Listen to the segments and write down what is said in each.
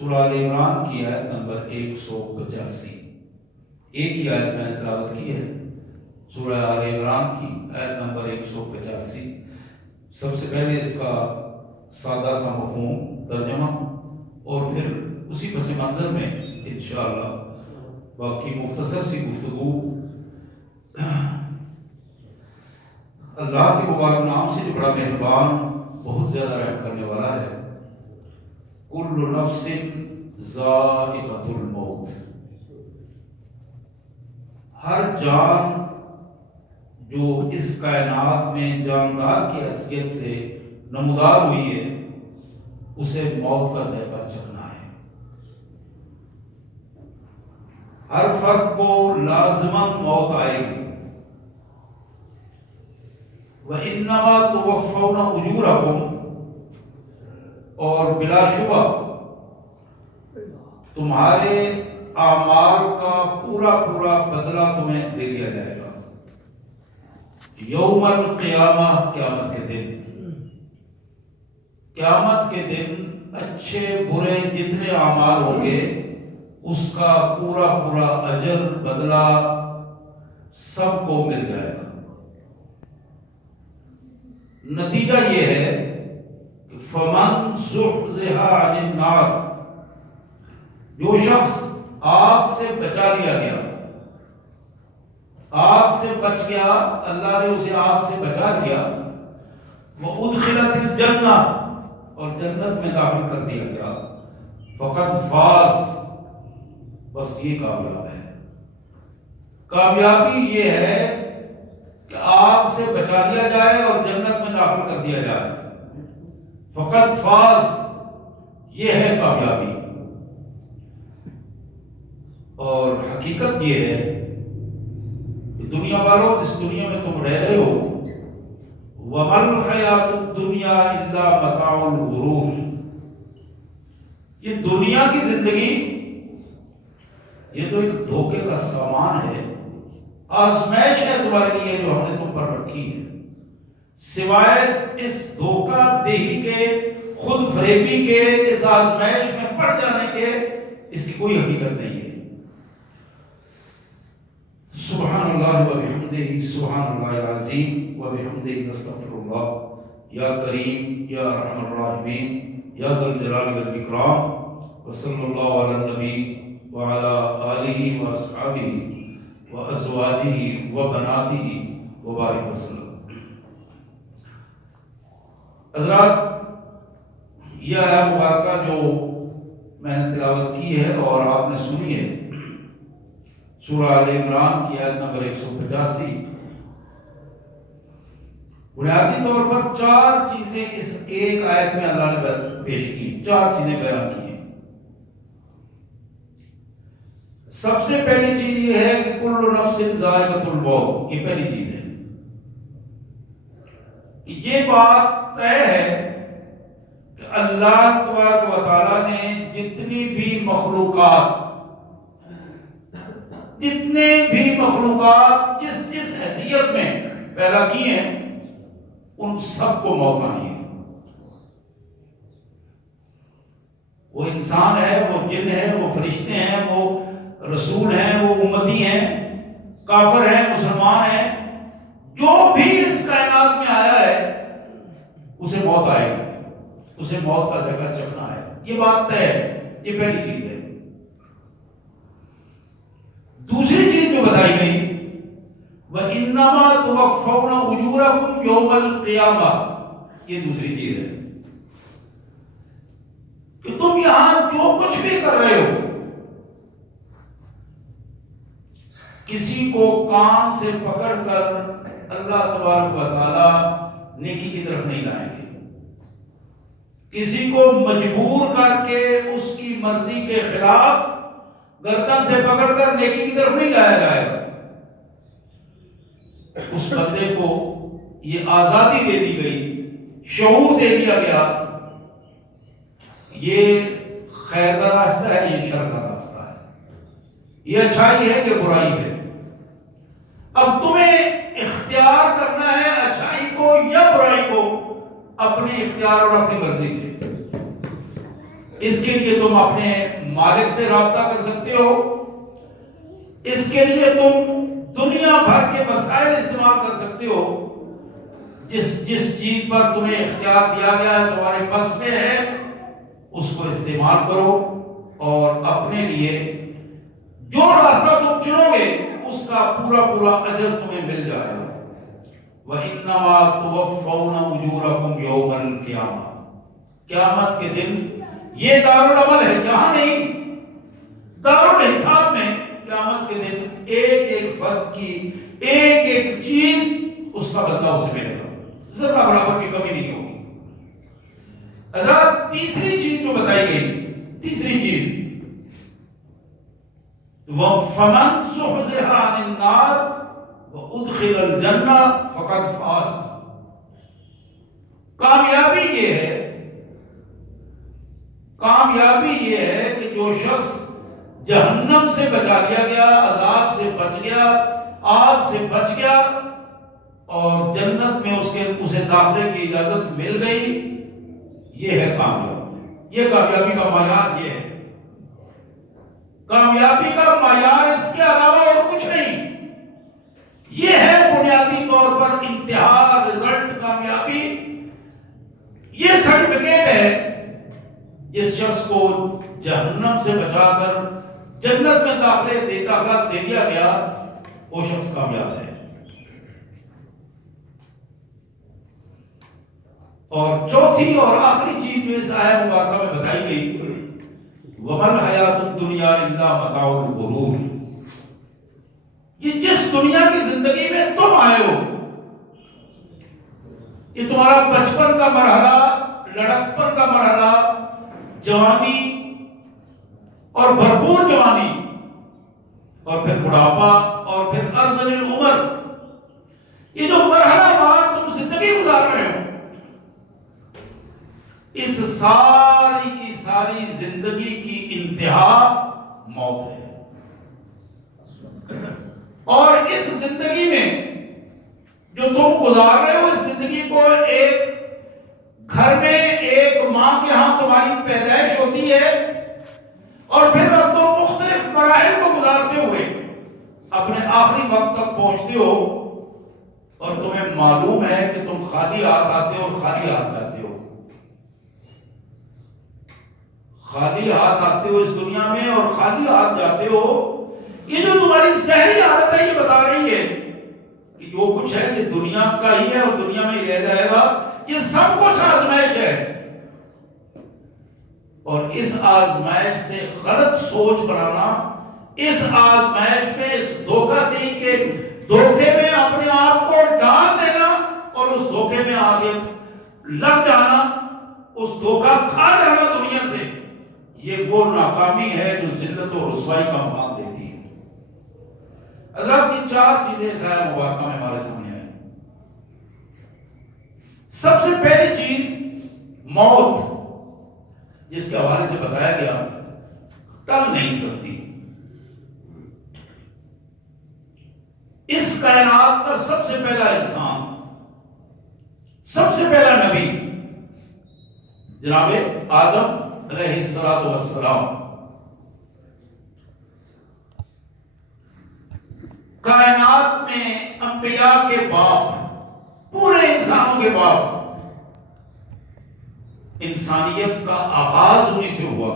سورہ آل عمران کی آیت نمبر 185، ایک ہی آیت میں نے تلاوت کی ہے، سورہ آل عمران کی آیت نمبر 185۔ سب سے پہلے اس کا سادہ سا مفہوم ترجمہ اور پھر اسی پس منظر میں انشاءاللہ باقی مختصر سی گفتگو۔ اللہ کے مبارک نام سے جو بڑا مہربان، بہت زیادہ رحم کرنے والا ہے۔ کل نفس ذائقۃ الموت، ہر جان جو اس کائنات میں جاندار کی حیثیت سے نمودار ہوئی ہے، اسے موت کا ذائقہ چکھنا ہے۔ ہر فرد کو لازماً موت آئے گی۔ وَإِنَّمَا تُوَفَّوْنَ أُجُورَكُمْ، اور بلا شبہ تمہارے اعمال کا پورا پورا بدلہ تمہیں دے دیا جائے گا یوم القیامہ، قیامت کے دن۔ قیامت کے دن اچھے برے جتنے اعمال ہوں گے اس کا پورا پورا اجر بدلہ سب کو مل جائے گا۔ نتیجہ یہ ہے کہ فمن زحزح عن النار، جو شخص آگ سے بچا لیا گیا، آگ سے بچ گیا، اللہ نے اسے آگ سے بچا لیا، وَأُدْخِلَتِ الْجَنَّةِ، اور جنت میں داخل کر دیا گیا، فقد فاز، بس یہ کامیاب ہے۔ کامیابی یہ ہے کہ آگ سے بچا لیا جائے اور جنت میں داخل کر دیا جائے، فقد فاز، یہ ہے کامیابی۔ اور حقیقت یہ ہے کہ دنیا والوں، جس دنیا میں تم رہ رہے ہو، وَمَا الْحَيَاةُ الدُّنْيَا إِلَّا مَتَاعُ الْغُرُورِ، یہ دنیا کی زندگی یہ تو ایک دھوکے کا سامان ہے، آزمائش ہے تمہارے لیے جو ہم نے تم پر رکھی ہے۔ سوائے اس دھوکہ دہی کے، خود فریبی کے، اس آزمائش میں پڑ جانے کے، اس کی کوئی حقیقت نہیں ہے۔ سبحان اللہ و بحمدہ، سبحان اللہ العظیم و بحمدہ، نستغفر اللہ۔ یا کریم یا ارحم الراحمین یا ذا الجلال والاکرام، وصلی اللہ علی النبی وعلی آلہ واصحابہ وازواجہ وبناتہ وبارک وسلم۔ حضرات، یہ آیت مبارکہ جو میں نے تلاوت کی ہے اور آپ نے سنی ہے، سورہ آل عمران کی آیت نمبر 185، بنیادی طور پر 4 چیزیں اس ایک آیت میں اللہ نے پیش کی، 4 چیزیں بیان کی ہیں۔ سب سے پہلی چیز یہ ہے کہ کل نفس ذائقۃ الموت، یہ پہلی چیز ہے کہ یہ بات طے ہے کہ اللہ تبارک و تعالیٰ نے جتنی بھی مخلوقات جس جس حیثیت میں پیدا کی ہیں، ان سب کو موت آنی ہے۔ وہ انسان ہے، وہ جن ہے، وہ فرشتے ہیں، وہ رسول ہیں، وہ امتی ہیں، کافر ہیں، مسلمان ہیں، جو بھی اس کائنات میں آیا ہے اسے موت آئے گی، اسے موت کا ذائقہ چکھنا ہے، یہ بات طے ہے، یہ پہلی چیز ہے۔ دوسری چیز جو بتائی گئی، وَإِنَّمَا تُوَفَّوْنَ أُجُورَكُمْ يَوْمَ الْقِيَامَةِ، یہ دوسری چیز ہے کہ تم یہاں جو کچھ بھی کر رہے ہو، کسی کو کان سے پکڑ کر اللہ تبارک و تعالی نیکی کی طرف نہیں لائیں گے، کسی کو مجبور کر کے اس کی مرضی کے خلاف گردن سے پکڑ کر نیکی کی طرف نہیں لایا جائے گا۔ اس بندے کو یہ آزادی دے دی گئی، شعور دے دیا گیا، یہ خیر کا راستہ ہے، یہ شر کا راستہ ہے، یہ اچھائی ہے، یہ برائی ہے۔ اب تمہیں اختیار کرنا ہے اچھائی کو یا برائی کو، اپنے اختیار اور اپنی مرضی سے۔ اس کے لیے تم اپنے مالک سے رابطہ کر سکتے ہو، اس کے لیے تم دنیا بھر کے وسائل استعمال کر سکتے ہو، جس چیز پر تمہیں اختیار دیا گیا ہے، تمہارے بس میں ہے، اس کو استعمال کرو اور اپنے لیے جو راستہ تم چنو گے اس کا پورا پورا اجر تمہیں مل جائے گا۔ وَإِنَّمَا تُوَفَّوْنَ أُجُورَكُمْ يَوْمَ الْقِيَامَةِ، قیامت کے دن یہ دارالعمل ہے، یہاں نہیں، دارالحساب میں قیامت کے دن ایک ایک فرد کی ایک ایک چیز اس کا بدلہ اسے ملے گا، ذرہ برابر کی کمی نہیں ہوگی۔ حضرات تیسری چیز جو بتائی گئی، تیسری چیز وَفَمَنْ زُحْزِحَ عَنِ النَّارِ وَأُدْخِلَ الْجَنَّةَ فَقَدْ فَازَ، کامیابی یہ ہے، کامیابی یہ ہے کہ جو شخص جہنم سے بچا لیا گیا، عذاب سے بچ گیا، آگ سے بچ گیا اور جنت میں اسے داخلے کی اجازت مل گئی، یہ ہے کامیاب۔ یہ کامیابی کا معیار یہ ہے، کامیابی کا معیار اس کے علاوہ اور کچھ نہیں، یہ ہے بنیادی طور پر انتہا، رزلٹ، کامیابی۔ یہ سرٹیفکیٹ ہے جس شخص کو جہنم سے بچا کر جنت میں داخلہ دے دیا گیا، وہ شخص کامیاب ہے۔ اور چوتھی اور آخری چیز جو اس آیت مبارکہ میں بتائی گئی، وَمَا الْحَيَاةُ الدُّنْيَا إِلَّا مَتَاعُ الْغُرُورِ، یہ جس دنیا کی زندگی میں تم آئے ہو، یہ تمہارا بچپن کا مرحلہ، لڑکپن کا مرحلہ، جوانی اور بھرپور جوانی، اور پھر بڑھاپا، اور پھر ارذل العمر، یہ جو مرحلہ وار تم زندگی گزار رہے ہو، اس ساری کی ساری زندگی کی انتہا موت ہے۔ اور اس زندگی میں جو تم گزار رہے ہو، اس زندگی کو ایک گھر میں ایک ماں کے ہاں تمہاری پیدائش ہوتی ہے، اور پھر اب تم مختلف مراحل کو گزارتے ہوئے اپنے آخری وقت تک پہنچتے ہو، اور تمہیں معلوم ہے کہ تم خالی ہاتھ آتے ہو اور خالی ہاتھ جاتے ہو، خالی ہاتھ آتے ہو اس دنیا میں اور خالی ہاتھ جاتے ہو۔ یہ جو تمہاری ظاہری عادت ہے یہ بتا رہی ہے کہ جو کچھ ہے یہ دنیا کا ہی ہے اور دنیا میں ہی رہ جائے گا، یہ سب کچھ آزمائش ہے، اور اس آزمائش سے غلط سوچ بنانا، اس آزمائش میں، اس دھوکہ دہی کے دھوکے میں اپنے آپ کو ڈال دینا اور اس دھوکے میں آگے لگ جانا، اس دھوکہ کھا جانا دنیا سے، یہ وہ ناکامی ہے جو ذلت و رسوائی کا مقام دیتی ہے۔ حضرات یہ چار چیزیں اس آیت مبارکہ میں ہمارے سامنے آئیں۔ سب سے پہلی چیز موت، جس کے حوالے سے بتایا گیا ٹل نہیں سکتی۔ اس کائنات کا سب سے پہلا انسان، سب سے پہلا نبی جناب آدم علیہ السلام، کائنات میں انبیاء کے باپ، پورے انسانوں کے باپ، انسانیت کا آغاز انہیں سے ہوا،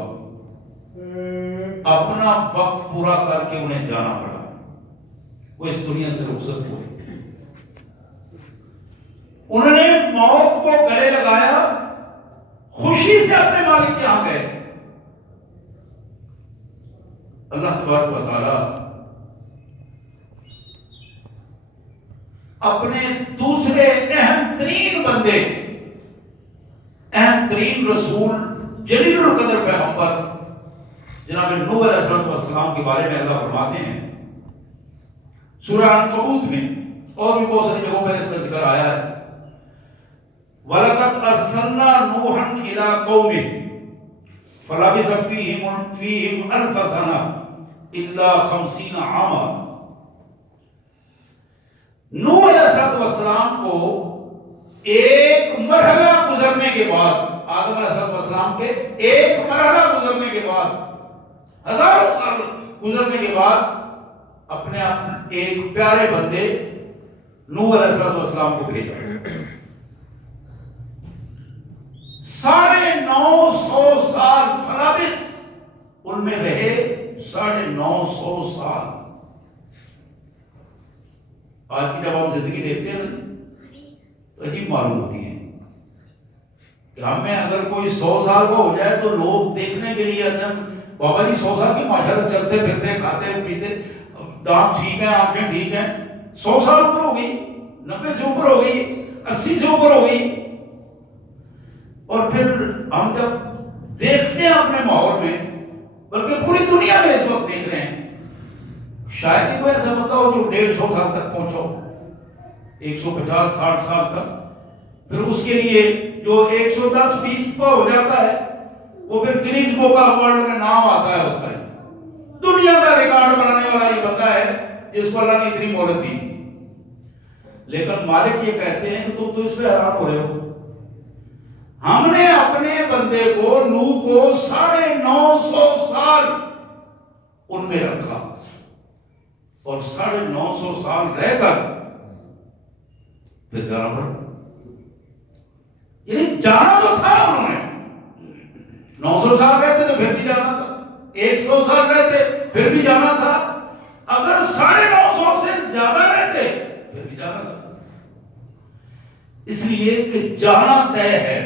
اپنا وقت پورا کر کے انہیں جانا پڑا، وہ اس دنیا سے رخصت ہوئے، انہوں نے موت کو گلے لگایا، خوشی سے اپنے مالک کے یہاں گئے۔ اللہ تبارک و تعالی اپنے دوسرے اہم ترین بندے، اہم ترین رسول، جلیل القدر پیغمبر جناب نوح علیہ السلام کے بارے میں اللہ فرماتے ہیں سورہ عنکبوت میں، اور بھی بہت ساری جگہوں پر اس کا ذکر آیا ہے، وَلَقَدْ أَرْسَلْنَا نُوحًا إِلَىٰ قَوْمِهِ فَلَبِثَ فِيهِمْ أَلْفَ سَنَةٍ إِلَّا 50 عَامًا۔ نوح علیہ السلام کو ایک مرحلہ گزرنے کے بعد، آدم علیہ السلام کے ایک مرحلہ گزرنے کے بعد، ہزاروں سال گزرنے کے بعد اپنے ایک پیارے بندے نوح علیہ السلام کو بھیجا۔ 950 سال فلابس ان میں رہے، 950 سال۔ آج کی جب ہم زندگی دیکھتے ہیں تو عجیب معلوم ہوتی ہے کہ ہمیں اگر کوئی 100 سال کا ہو جائے تو لوگ دیکھنے کے لیے بابا جی 100 سال کی معاشرت، چلتے پھرتے کھاتے پیتے، دانت ٹھیک ہیں، آنکھیں ٹھیک ہیں، 100 سال اوپر ہو گئی، 90 سے اوپر ہو گئی، 80 سے اوپر ہو گئی۔ اور پھر ہم جب دیکھتے ہیں اپنے ماحول میں، بلکہ پوری دنیا میں اس وقت دیکھ رہے ہیں، شاید ہی کوئی ایسا بتاؤ جو 150 سال تک پہنچو، 150 60 سال تک۔ پھر اس کے لیے جو 110 20 پر ہو جاتا ہے وہ پھر گنیز بک آف ورلڈ میں نام آتا ہے اس کا، دنیا کا ریکارڈ بنانے والا یہ بندہ ہے جس کو اللہ نے اتنی مہلت دی تھی۔ لیکن مالک یہ کہتے ہیں کہ تم تو اس پہ حیران ہو رہے ہو، ہم نے اپنے بندے کو نوح کو 950 سال ان میں رکھا، اور 950 سال رہ کر پھر جانا پڑا۔ یعنی جانا تو تھا، انہوں نے 900 سال رہتے تو پھر بھی جانا تھا، 100 سال رہتے پھر بھی جانا تھا، اگر 950 سے زیادہ رہتے پھر بھی جانا تھا۔ اس لیے کہ جانا طے ہے،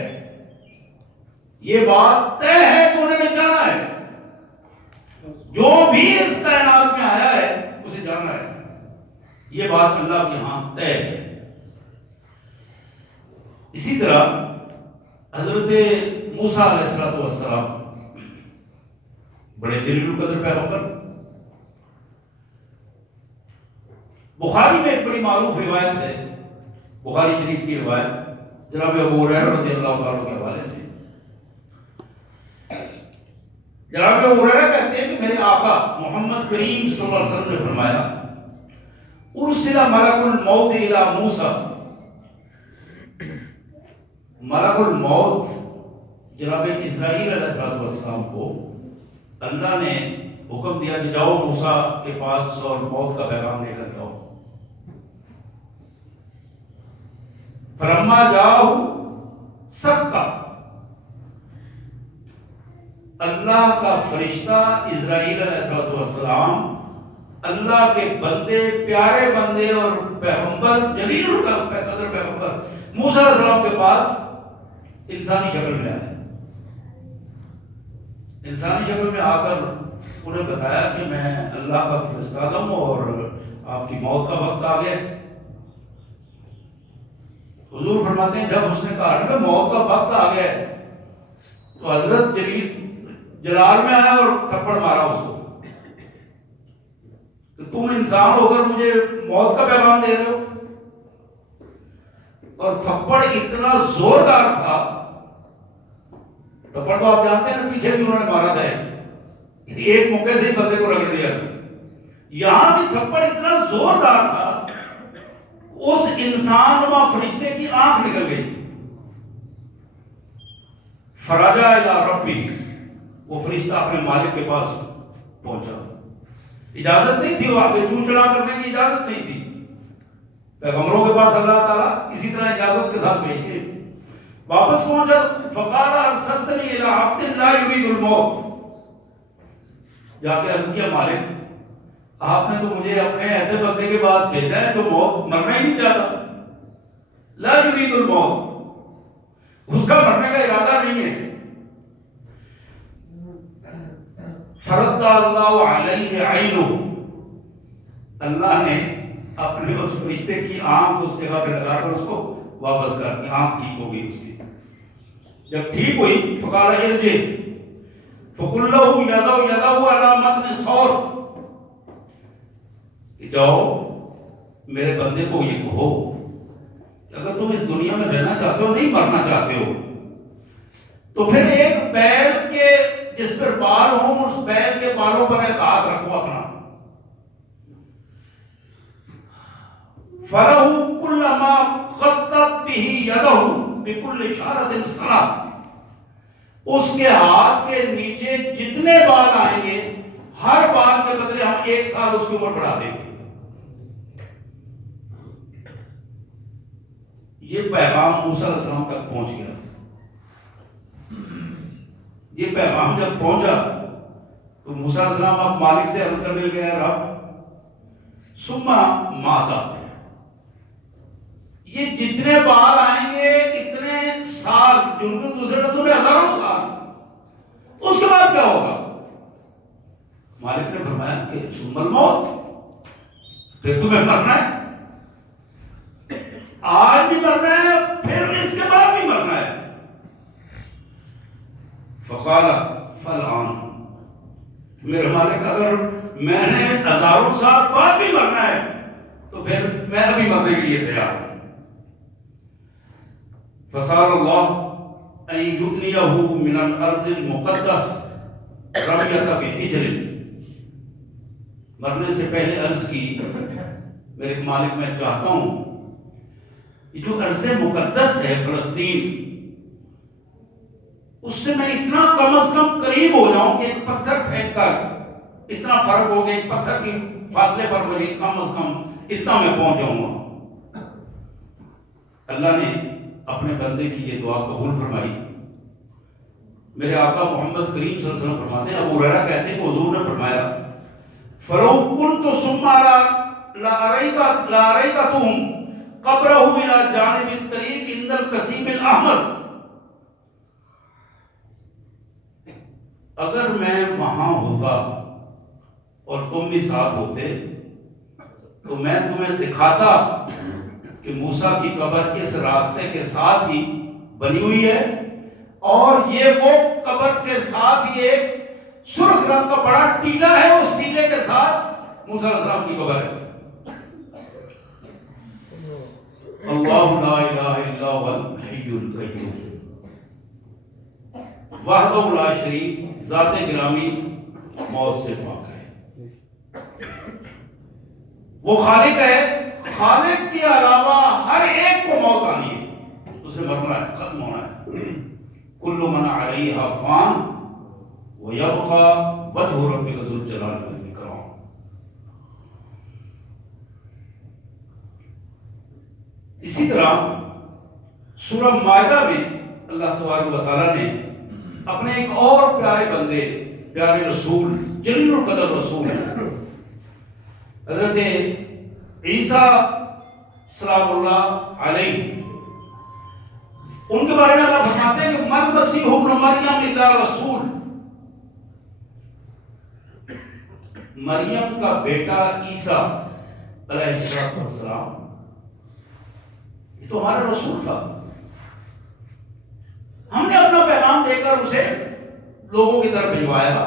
یہ بات طے ہے کہ انہوں نے جانا ہے، جو بھی اس کائنات میں آیا ہے اسے جانا ہے، یہ بات اللہ کے ہاں طے ہے۔ اسی طرح حضرت موسیٰ علیہ السلام بڑے جلیل القدر پیغمبر، بخاری میں ایک بڑی معروف روایت ہے، بخاری شریف کی روایت جناب ابو ہریرہ رضی اللہ تعالیٰ کے حوالے سے۔ جناب ابو ہریرہ کہتے ہیں کہ میرے آقا محمد کریم صلی اللہ علیہ وسلم نے فرمایا، ارسل ملک الموت الی موسیٰ، ملک الموت جناب اسرائیل علیہ السلام کو اللہ نے حکم دیا کہ جاؤ موسیٰ کے پاس اور موت کا پیغام لے کر جاؤ۔ فلما جاؤ سکا، اللہ کا فرشتہ اسرائیل علیہ السلام اللہ کے بندے، پیارے بندے اور پیغمبر، جلیل القدر پیغمبر موسیٰ علیہ السلام کے پاس انسانی شکل میں آئے۔ انسانی شکل میں آ کر انہیں بتایا کہ میں اللہ کا فرشتہ ہوں اور آپ کی موت کا وقت آ گیا۔ حضور فرماتے ہیں جب اس نے کہا کہ موت کا وقت آ گیا تو حضرت جلال میں آیا اور تھپڑ مارا اس کو کہ تم انسان ہو کر مجھے موت کا پیغام دے رہے ہو۔ اور تھپڑ اتنا زوردار تھا، تھپڑ تو آپ جانتے ہیں پیچھے بھی انہوں نے مارا تھا، ایک موقع سے ہی بندے کو رگڑ دیا، یہاں بھی تھپڑ اتنا زوردار تھا اس انسان نما فرشتے کی آنکھ نکل گئی۔ فرجع الی ربی، وہ فرشتہ اپنے مالک کے پاس پہنچا، اجازت نہیں تھی، وہ آگے چونچڑا کرنے کی اجازت نہیں تھی، پیغمبروں کے پاس اللہ تعالیٰ اسی طرح اجازت کے ساتھ بھیجتے۔ واپس پہنچا، فقال ارسلتنی الی عبد لا یرید الموت، جا کے عرض کیا مالک آپ نے تو مجھے اپنے ایسے بندے کے بعد بھیجا ہے جو موت مرنا ہی نہیں چاہتا، لا یرید الموت، اس کا مرنے کا ارادہ نہیں ہے۔ فرد اللہ علیہ عینہ، اللہ نے اپنے اس فرشتے کی آنکھ اس جگہ پہ لگا کر اس کو واپس کر دی، آنکھ ٹھیک ہو گئی اس کی۔ جب ٹھیک ہوئی فقال ارجع فقل له یدہ علی متن ثور، جاؤ میرے بندے کو یہ کہو کہ اگر تم اس دنیا میں رہنا چاہتے ہو، نہیں مرنا چاہتے ہو، تو پھر ایک بیل کے جس پر بال ہوں اس بیل کے بالوں پر ایک ہاتھ رکھو اپنا، فَلَهُ كُلَّمَا خَطَّتْ بِهِ يَدَهُ بِكُلِّ شَعْرَةٍ صَلَاةٍ، اس کے ہاتھ کے نیچے جتنے بال آئیں گے ہر بال کے بدلے ہم 1 سال اس کی عمر بڑھا دیں گے. یہ پیغام موسیٰ علیہ السلام تک پہنچ گیا. یہ پیغام جب پہنچا تو موسیٰ علیہ السلام اب مالک سے عرض کرنے لگے رب ثم ماذا، یہ جتنے بال آئیں گے اتنے سال، جن کو دوسرے رتوں میں ہزاروں سال، اس کے بعد کیا ہوگا؟ مالک نے فرمایا کہ ثم الموت، پھر تمہیں مرنا ہے، آج بھی مرنا ہے پھر اس کے بعد بھی مرنا ہے. فقال فالآن، میرے مالک اگر میں نے ہزاروں سال بعد بھی مرنا ہے تو پھر میں ابھی مرنے کے لیے تیار ہوں. فسأل اللہ ان یبنیہ من الارض المقدس رمیۃ بحجر، مرنے سے پہلے عرض کی میرے مالک میں چاہتا ہوں یہ جو ارض مقدس ہے فلسطین، اس سے میں اتنا کم از کم قریب ہو جاؤں کہ ایک پتھر پھینک کر اتنا فرق ہو گیا، ایک پتھر کی فاصلے پر مجھے کم از کم اتنا میں پہنچ جاؤں گا. اللہ نے اپنے بندے کی یہ دعا قبول فرمائی. میرے آقا محمد کریم صلی اللہ علیہ وسلم فرماتے ہیں، ابو ہریرہ کہتے ہیں کہ حضور نے فرمایا فلو كنت ثم لأريتهم قبره إلى جانب الطريق عند القصيم الأحمر، اگر میں وہاں ہوتا اور تم بھی ساتھ ہوتے تو میں تمہیں دکھاتا کہ موسیٰ کی قبر اس راستے کے ساتھ ہی بنی ہوئی ہے، اور یہ وہ قبر کے ساتھ ہی ایک سرخ رنگ کا بڑا ٹیلا ہے، اس ٹیلے کے ساتھ موسیٰ علیہ السلام کی قبر ہے. اللہ لا الہ الا هو الحی القیوم وحدہ لا شریک، ذات گرامی موت سے پاک ہے. وہ خالق ہے، خالق کے علاوہ ہر ایک کو موت آنی ہے، اسے مرنا ہے، ختم ہونا ہے. کل من علیہا فان ویبقى وجہ ربک ذو الجلال والاکرام. اسی طرح سورہ مائدہ میں اللہ تبارک و تعالیٰ نے اپنے ایک اور پیارے بندے، پیارے رسول، جلیل القدر رسول حضرت عیسیٰ سلام اللہ علیہ، ان کے بارے میں اللہ فرماتے ہیں کہ من مسیح ابن مریم الا رسول، مریم کا بیٹا عیسیٰ علیہ السلام یہ تو ہمارا رسول تھا. ہم نے اپنا پیغام دے کر اسے لوگوں کی طرف بھجوایا.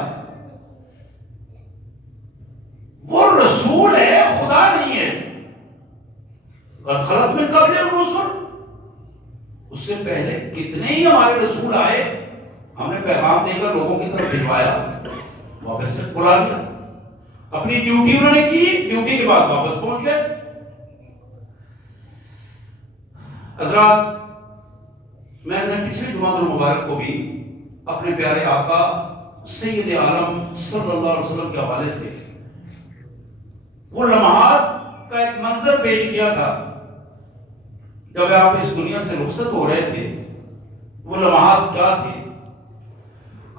وہ رسول ہے، خدا نہیں ہے. قد خلت من قبل الرسل، اس سے پہلے کتنے ہی ہمارے رسول آئے، ہم نے پیغام دے کر لوگوں کی طرف بھجوایا، واپس سے بلا لیا. اپنی ڈیوٹی انہوں نے کی، ڈیوٹی کے بعد واپس پہنچ گئے. حضرات، میں نے پچھلے جمعہ المبارک کو بھی اپنے پیارے آقا سید عالم صلی اللہ علیہ وسلم کے حوالے سے وہ لمحات کا ایک منظر پیش کیا تھا جب آپ اس دنیا سے رخصت ہو رہے تھے. وہ لمحات کیا تھے؟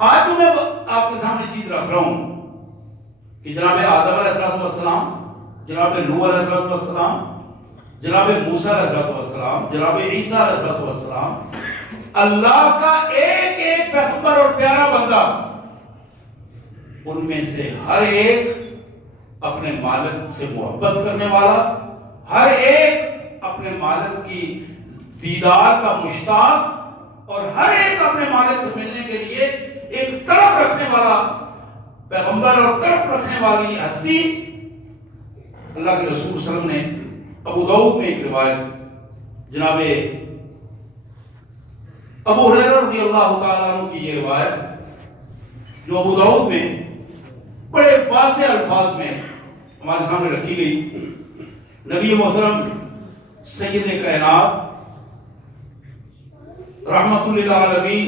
آج تو میں آپ کے سامنے چیز رکھ رہا ہوں کہ جناب آدم علیہ السلام، جناب نوح علیہ السلام، جناب موسیٰ علیہ السلام، جناب عیسیٰ علیہ السلام، اللہ کا ایک ایک پیغمبر اور پیارا بندہ، ان میں سے ہر ایک اپنے مالک سے محبت کرنے والا، ہر ایک اپنے مالک کی دیدار کا مشتاق، اور ہر ایک اپنے مالک سے ملنے کے لیے ایک طرف رکھنے والا پیغمبر اور طرف رکھنے والی ہستی. اللہ کے رسول صلی اللہ علیہ وسلم نے ابو داؤد میں ایک روایت، جناب ابو ہریرہ رضی اللہ تعالیٰ عنہ کی یہ روایت جو ابو داؤد میں بڑے واضح الفاظ میں ہمارے سامنے رکھی گئی. نبی محترم سید کائنات رحمت للعالمین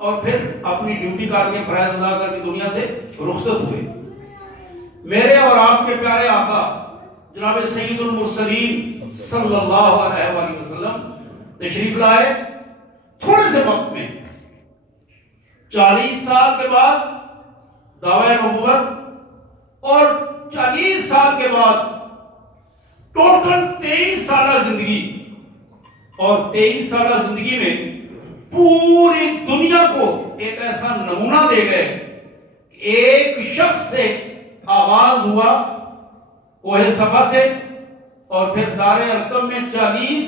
اور پھر اپنی ڈیوٹی کر کے فرائض ادا کر کے دنیا سے رخصت ہوئے۔ میرے اور آپ کے پیارے آقا جناب سید المرسلین صلی اللہ علیہ وآلہ وسلم تشریف لائے تھوڑے سے وقت میں، 40 سال کے بعد دعوی نبوت اور 40 سال کے بعد ٹوٹل 23 سالہ زندگی، اور 23 سالہ زندگی میں پوری دنیا کو ایک ایسا نمونہ دے گئے۔ ایک شخص سے آغاز ہوا کوہ صفا سے، اور پھر دار ارقم میں 40،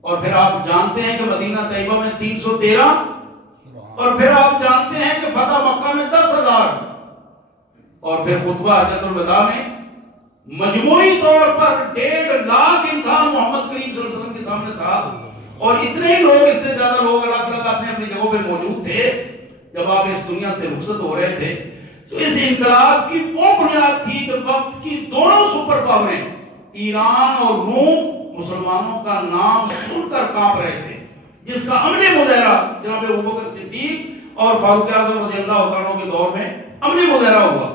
اور پھر آپ جانتے ہیں کہ مدینہ طیبہ میں 313، اور پھر آپ جانتے ہیں کہ فتح مکہ میں 10,000، اور پھر خطبہ حجۃ الوداع میں مجموعی طور پر 1.5 لاکھ انسان محمد کریم صلی اللہ علیہ وسلم کے سامنے تھا، اور اتنے ہی لوگ، اس سے زیادہ لوگ اللہ تعالیٰ اپنے اپنی جگہوں پہ موجود تھے جب آپ اس دنیا سے رخصت ہو رہے تھے۔ تو اس انقلاب کی وہ بنیاد تھی کہ وقت کی دونوں سپر پاوریں ایران اور روم مسلمانوں کا نام سن کر کانپ رہے تھے، جس کا عملی مظاہرہ جناب ابوبکر صدیق اور فاروق اعظم رضی اللہ عنہ کے دور میں عملی مظاہرہ ہوا۔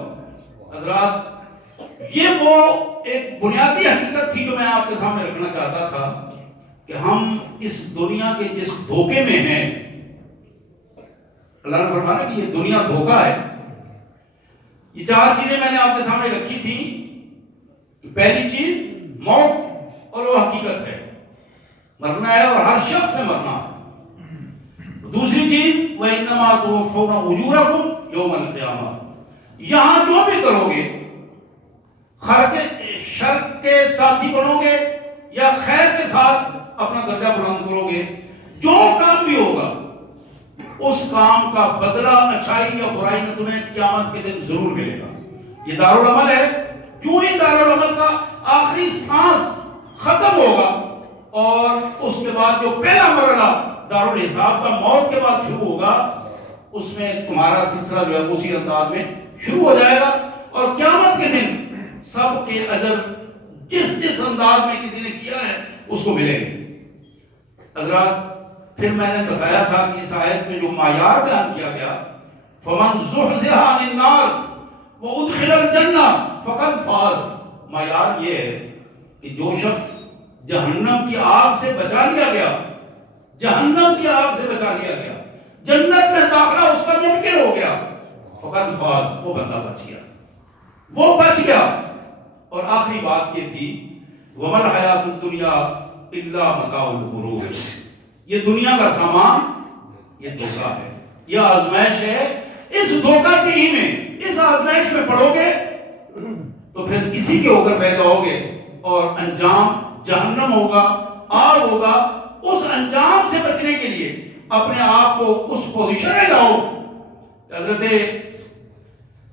حضرات، یہ وہ ایک بنیادی حقیقت تھی جو میں آپ کے سامنے رکھنا چاہتا تھا کہ ہم اس دنیا کے جس دھوکے میں ہیں، اللہ نے فرمایا کہ یہ دنیا دھوکا ہے۔ یہ 4 چیزیں میں نے آپ کے سامنے رکھی تھی۔ پہلی چیز موت، اور وہ حقیقت ہے، مرنا ہے اور ہر شخص سے مرنا ہے۔ دوسری چیز وَإِنَّمَا تُوَفَّوْنَ أُجُورَكُمْ يَوْمَ الْقِيَامَةِ، یہاں جو بھی کرو گے، شر کے ساتھی بنو گے یا خیر کے ساتھ اپنا درجہ بلند کرو گے، جو کام بھی ہوگا اس کام کا بدلہ اچھائی یا برائی میں تمہیں قیامت کے دن ضرور ملے گا۔ یہ دارالعمل ہے۔ کیوں ہی دارالعمل کا آخری سانس ختم ہوگا اور اس کے بعد جو پہلا مرحلہ دارالحساب کا موت کے بعد شروع ہوگا، اس میں تمہارا سلسلہ جو ہے اسی انداز میں شروع ہو جائے گا، اور قیامت کے دن سب کے اجر جس انداز میں کسی نے کیا ہے اس کو ملے گا۔ حضرات، پھر میں نے بتایا تھا کہ اس آیت میں جو معیار بیان کیا گیا، فَمَنْ زُحْزِحَ عَنِ النَّارِ وَأُدْخِلَ الْجَنَّةَ فَقَدْ فَازَ، معیار یہ ہے کہ جو شخص جہنم کی آگ سے بچا لیا گیا، جہنم کی آگ سے بچا لیا گیا، جنت میں داخلہ اس کا ممکن ہو گیا، فَقَدْ فَازَ، وہ بندہ بچ گیا، وہ بچ گیا۔ اور آخری بات یہ تھی وَمَا الْحَيَاةُ الدُّنْيَا إِلَّا مَتَاعُ الْغُرُورِ، یہ دنیا کا سامان یہ دھوکا ہے، یہ آزمائش ہے۔ اس دھوکا کی ہی میں، اس آزمائش میں پڑو گے تو پھر اسی کے اوپر بہ جاؤ گے، اور انجام جہنم ہوگا، آگ ہوگا۔ اس انجام سے بچنے کے لیے اپنے آپ کو اس پوزیشن میں لاؤ۔ حضرت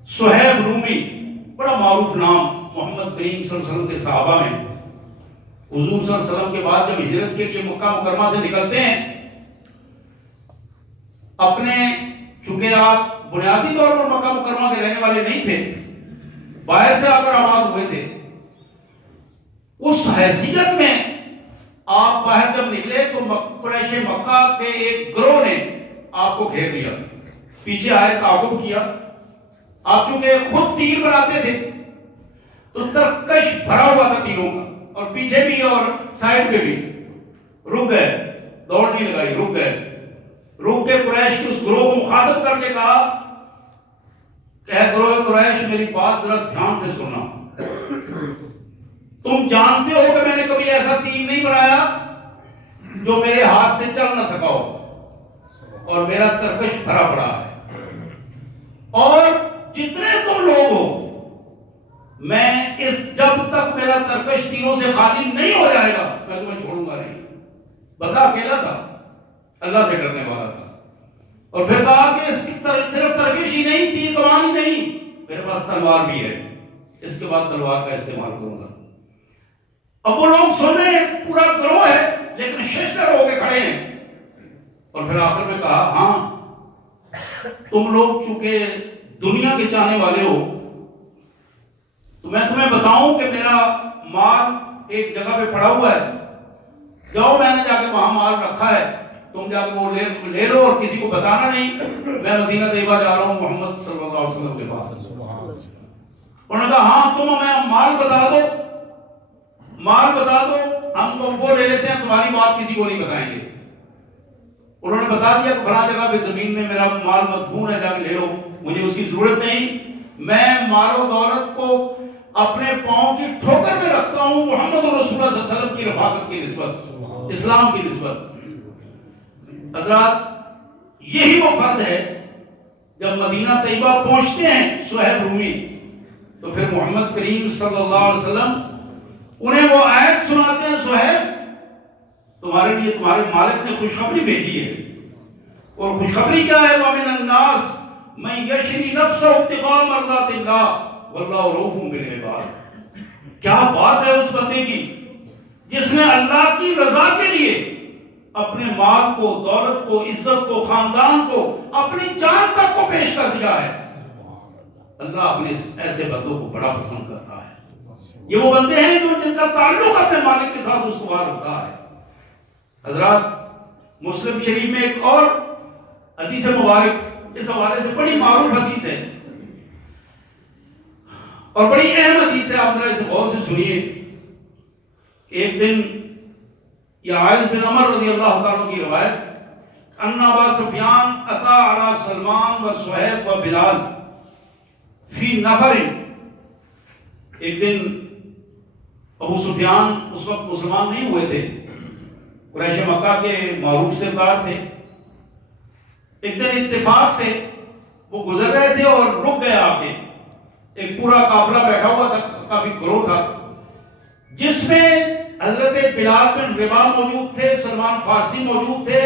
صہیب رومی، بڑا معروف نام، محمد کریم صلی اللہ علیہ وسلم کے صحابہ میں، حضور صلی اللہ علیہ وسلم کے بعد جب ہجرت کے لیے مکہ مکرمہ سے نکلتے ہیں، اپنے، چونکہ آپ بنیادی طور پر مکہ مکرمہ کے رہنے والے نہیں تھے، باہر سے آ کر آباد ہوئے تھے، اس حیثیت میں آپ باہر جب نکلے تو قریش مکہ کے ایک گروہ نے آپ کو گھیر لیا، پیچھے آئے، تعاقب کیا۔ آپ چونکہ خود تیر بناتے تھے تو ترکش بھرا ہوا تھا تیروں کا، اور پیچھے بھی اور سائڈ پہ بھی، رک گئے، دوڑ نہیں لگائی، رک گئے، رک کے قریش کے اس گروہ کو مخاطب کر کے کہا کہ اے گروہ قریش، میری بات ذرا دھیان سے سننا، تم جانتے ہو کہ میں نے کبھی ایسا تیر نہیں بنایا جو میرے ہاتھ سے چل نہ سکا ہو، اور میرا ترکش بھرا پڑا ہے، اور جتنے تم لوگ ہو، میں جب تک میرا ترکش تیروں سے خالی نہیں ہو جائے گا میں تمہیں چھوڑوں گا نہیں۔ بندہ اکیلا تھا، اللہ سے ڈرنے والا تھا، اور پھر کہا کہ اس کی صرف ترکش ہی نہیں، تیر کمان ہی نہیں، میرے پاس تلوار بھی ہے، اس کے بعد تلوار کا استعمال کروں گا۔ اب وہ لوگ سن رہے ہیں، پورا گروہ ہے لیکن ششدر ہو کے کھڑے ہیں، اور پھر آخر میں کہا ہاں تم لوگ چونکہ دنیا کے چاہنے والے ہو تو میں تمہیں بتاؤں کہ میرا مال ایک جگہ پہ پڑا ہوا ہے، جاؤ، میں نے جا کے وہاں مال رکھا ہے، تم جا کے وہ لے لو اور کسی کو بتانا نہیں میں مدینہ طیبہ جا رہا ہوں محمد صلی اللہ علیہ وسلم کے پاس. انہوں نے کہا ہاں تم ہمیں مال بتا دو ہم وہ لے لیتے ہیں, تمہاری بات کسی کو نہیں بتائیں گے. انہوں نے بتا دیا کہ فلاں جگہ پہ زمین میں میرا مال مدفون ہے, جا کے لے لو, مجھے اس کی ضرورت نہیں, میں مال و دولت کو اپنے پاؤں کی ٹھوکر میں رکھتا ہوں محمد رسول اللہ صلی اللہ علیہ وسلم کی رفاقت کی نسبت, اسلام کی نسبت. حضرات یہی وہ فرد ہے جب مدینہ طیبہ پہنچتے ہیں صہیب رومی تو پھر محمد کریم صلی اللہ علیہ وسلم انہیں وہ آیت سناتے ہیں, صہیب تمہارے لیے تمہارے مالک نے خوشخبری بھیجی ہے, اور خوشخبری کیا ہے؟ وَمِنَ النَّاسِ مَن يَشْرِي نَفْسَهُ ابْتِغَاءَ مَرْضَاتِ اللَّهِ وَاللَّهُ رَءُوفٌ بِالْعِبَادِ. کیا بات ہے اس بندے کی جس نے اللہ کی رضا کے لیے اپنے مال کو, دولت کو, عزت کو, خاندان کو, اپنی جان تک کو پیش کر دیا ہے. اللہ اپنے ایسے بندوں کو بڑا پسند کرتا ہے. یہ وہ بندے ہیں جو جن کا تعلق اپنے مالک کے ساتھ استوار ہوتا ہے. حضرات مسلم شریف میں ایک اور حدیث مبارک اس حوالے سے بڑی معروف حدیث ہے اور بڑی اہم حدیث ہے, آپ ذرا اسے غور سے سنیے. ایک دن یہ عائض بن عمر رضی اللہ تعالیٰ کی روایت, ان ابا سفیان اتی علی سلمان و صہیب و بلال فی نفر. ایک دن ابو سفیان اس وقت مسلمان نہیں ہوئے تھے, قریش مکہ کے معروف سردار تھے. ایک دن اتفاق سے وہ گزر رہے تھے اور رک گئے آ کے. ایک پورا قافلہ بیٹھا ہوا تھا, کافی گروہ تھا, جس میں حضرت بلال بن رباح موجود تھے, سلمان فارسی موجود تھے,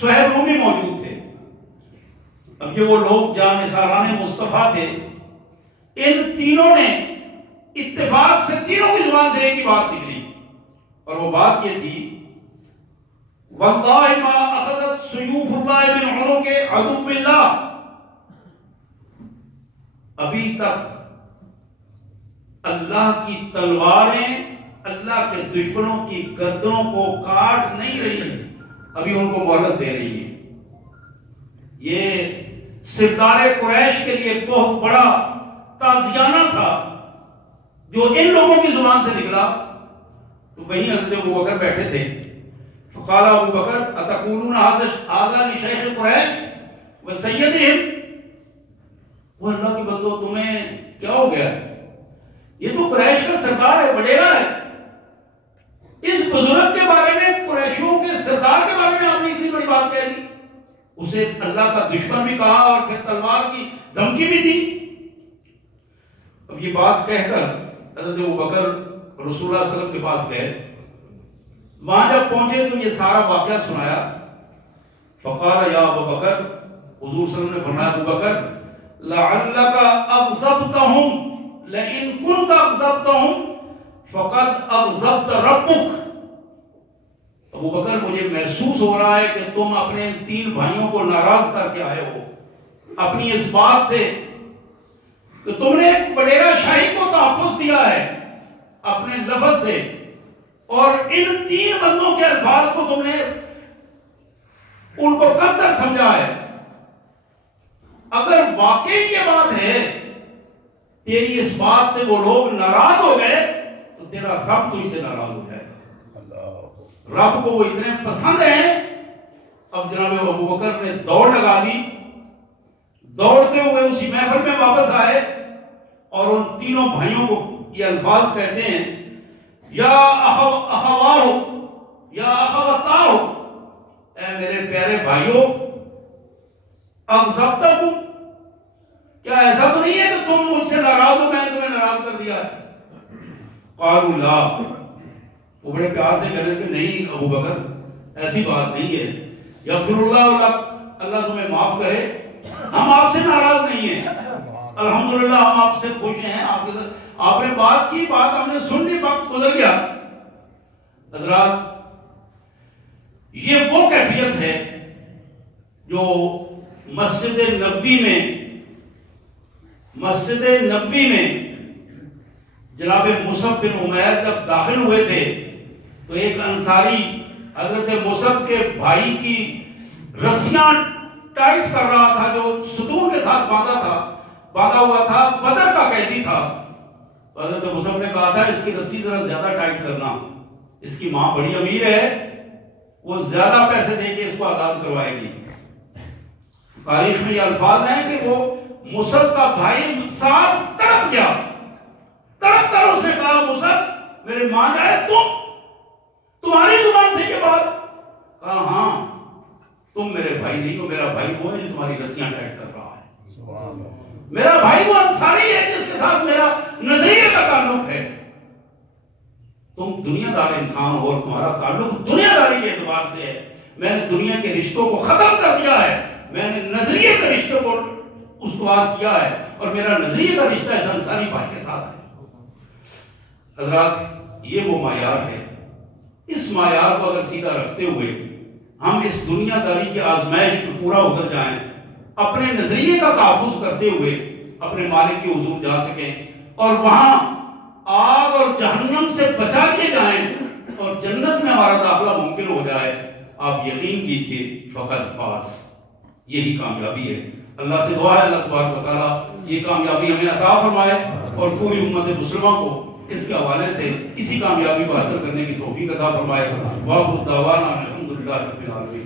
صہیب رومی موجود تھے. اب یہ وہ لوگ جانثاران مصطفیٰ تھے. ان تینوں نے اتفاق سے تینوں کی زبان سے ایک ہی بات نکلی, اور وہ بات یہ تھی واللہ ما اخذت سیوف اللہ من عنق عدو اللہ. ابھی تک اللہ کی تلواریں اللہ کے دشمنوں کی گردنوں کو کاٹ نہیں رہی, ابھی ان کو مہلت دے رہی ہے. یہ سردار قریش کے لیے بہت بڑا تعزیانہ تھا جو ان لوگوں کی زبان سے نکلا. تو وہیں حضرت ابو بکر بیٹھے تھے. فقال ابو بکر اتقولون هذا لشیخ قریش وسیدہم. وہ اللہ کے بندو تمہیں کیا ہو گیا, یہ تو قریش کا سردار ہے, وڈیرا ہے. اس بزرگ کے بارے میں, قریشوں کے سردار کے بارے میں آپ نے اتنی بڑی بات کہہ دی. اسے اللہ کا دشمن بھی کہا اور پھر تلوار کی دھمکی بھی دی. اب یہ بات کہہ کر حضرت ابو بکر رسول اللہ صلی اللہ علیہ وسلم کے پاس گئے. وہاں جب پہنچے تو یہ سارا واقعہ سنایا. فقال یا ابو بکر, حضور صلی اللہ علیہ وسلم نے فرمایا ابو بکر لعلک اغضبتہم لئن کنت اغضبتہم فقد اغضبت ربک. ابو بکر مجھے محسوس ہو رہا ہے کہ تم اپنے تین بھائیوں کو ناراض کر کے آئے ہو اپنی اس بات سے کہ تم نے ایک وڈیرا شاہی کو تحفظ دیا ہے اپنے لفظ سے, اور ان تین بندوں کے الفاظ کو تم نے ان کو کب تک سمجھا ہے. اگر واقعی یہ بات ہے تیری اس بات سے وہ لوگ ناراض ہو گئے تو تیرا رب تو اسے ناراض ہو جائے گا. رب کو وہ اتنے پسند ہیں. اب جناب ابو بکر نے دوڑ لگا دی, دوڑتے ہوئے اسی محفل میں واپس آئے اور ان تینوں بھائیوں کو یہ الفاظ کہتے ہیں یا اخواہ یا اخواتاہ, اے میرے پیارے بھائیوں, اغضبتکم, کیا ایسا تو نہیں ہے کہ تم مجھ سے ناراض ہو, میں نے تمہیں ناراض کر دیا ہے؟ قالوا لا, وہ بڑے پیار سے کہہ رہے کہ نہیں ابو بکر ایسی بات نہیں ہے. یغفر اللہ لک, اللہ تمہیں معاف کرے, ہم آپ سے ناراض نہیں ہیں, الحمدللہ ہم آپ سے خوش ہیں. آپ نے بات کی, بات ہم نے سن لی, وقت گزر گیا. حضرات یہ وہ کیفیت ہے جو مسجد نبوی میں جناب مصعب بن عمیر جب داخل ہوئے تھے تو ایک انصاری حضرت مصعب کے بھائی کی رسیاں ٹائٹ کر رہا تھا، جو ستون کے ساتھ باندھا ہوا تھا، بدر کا قیدی تھا. حضرت مصعب نے کہا تھا اس کی رسی ذرا زیادہ ٹائٹ کرنا، اس کی ماں بڑی امیر ہے، وہ زیادہ پیسے دے کے اس کو آزاد کروائے گی. تاریخ میں یہ الفاظ ہیں کہ وہ مصعب کا بھائی صاحب تڑپ گیا، تڑپ کر اس نے کہا مصعب میرے مان جائے تمہاری زبان سے یہ بات؟ کہا ہاں، تم میرے بھائی نہیں ہو، میرا بھائی وہ ہے جو تمہاری رسیاں ٹائٹ کر رہا ہے. میرا بھائی وہ انصاری ہے جس کے ساتھ میرا نظریے کا تعلق ہے. تم دنیا دار انسان ہو اور تمہارا تعلق دنیا داری کے اعتبار سے ہے. میں نے دنیا کے رشتوں کو ختم کر دیا ہے، میں نے نظریے کے رشتوں کو استوار کیا ہے، اور میرا نظریے کا رشتہ اس انصاری بھائی کے ساتھ ہے. حضرات یہ وہ معیار ہے. اس معیار کو اگر سیدھا رکھتے ہوئے ہم اس دنیا داری کی آزمائش میں پورا اتر جائیں، اپنے نظریے کا تحفظ کرتے ہوئے اپنے مالک کے حضور جا سکیں اور وہاں آگ اور جہنم سے بچا کے جائیں اور جنت میں ہمارا داخلہ ممکن ہو جائے، آپ یقین کیجئے فقط فاز، یہی کامیابی ہے. اللہ سے دعا ہے اللہ تبارک و تعالیٰ یہ کامیابی ہمیں عطا فرمائے اور پوری امت مسلمہ کو اس کے حوالے سے اسی کامیابی کو حاصل کرنے کی توفیق عطا فرمائے. وآخر دعوانا الحمدللہ رب العالمین.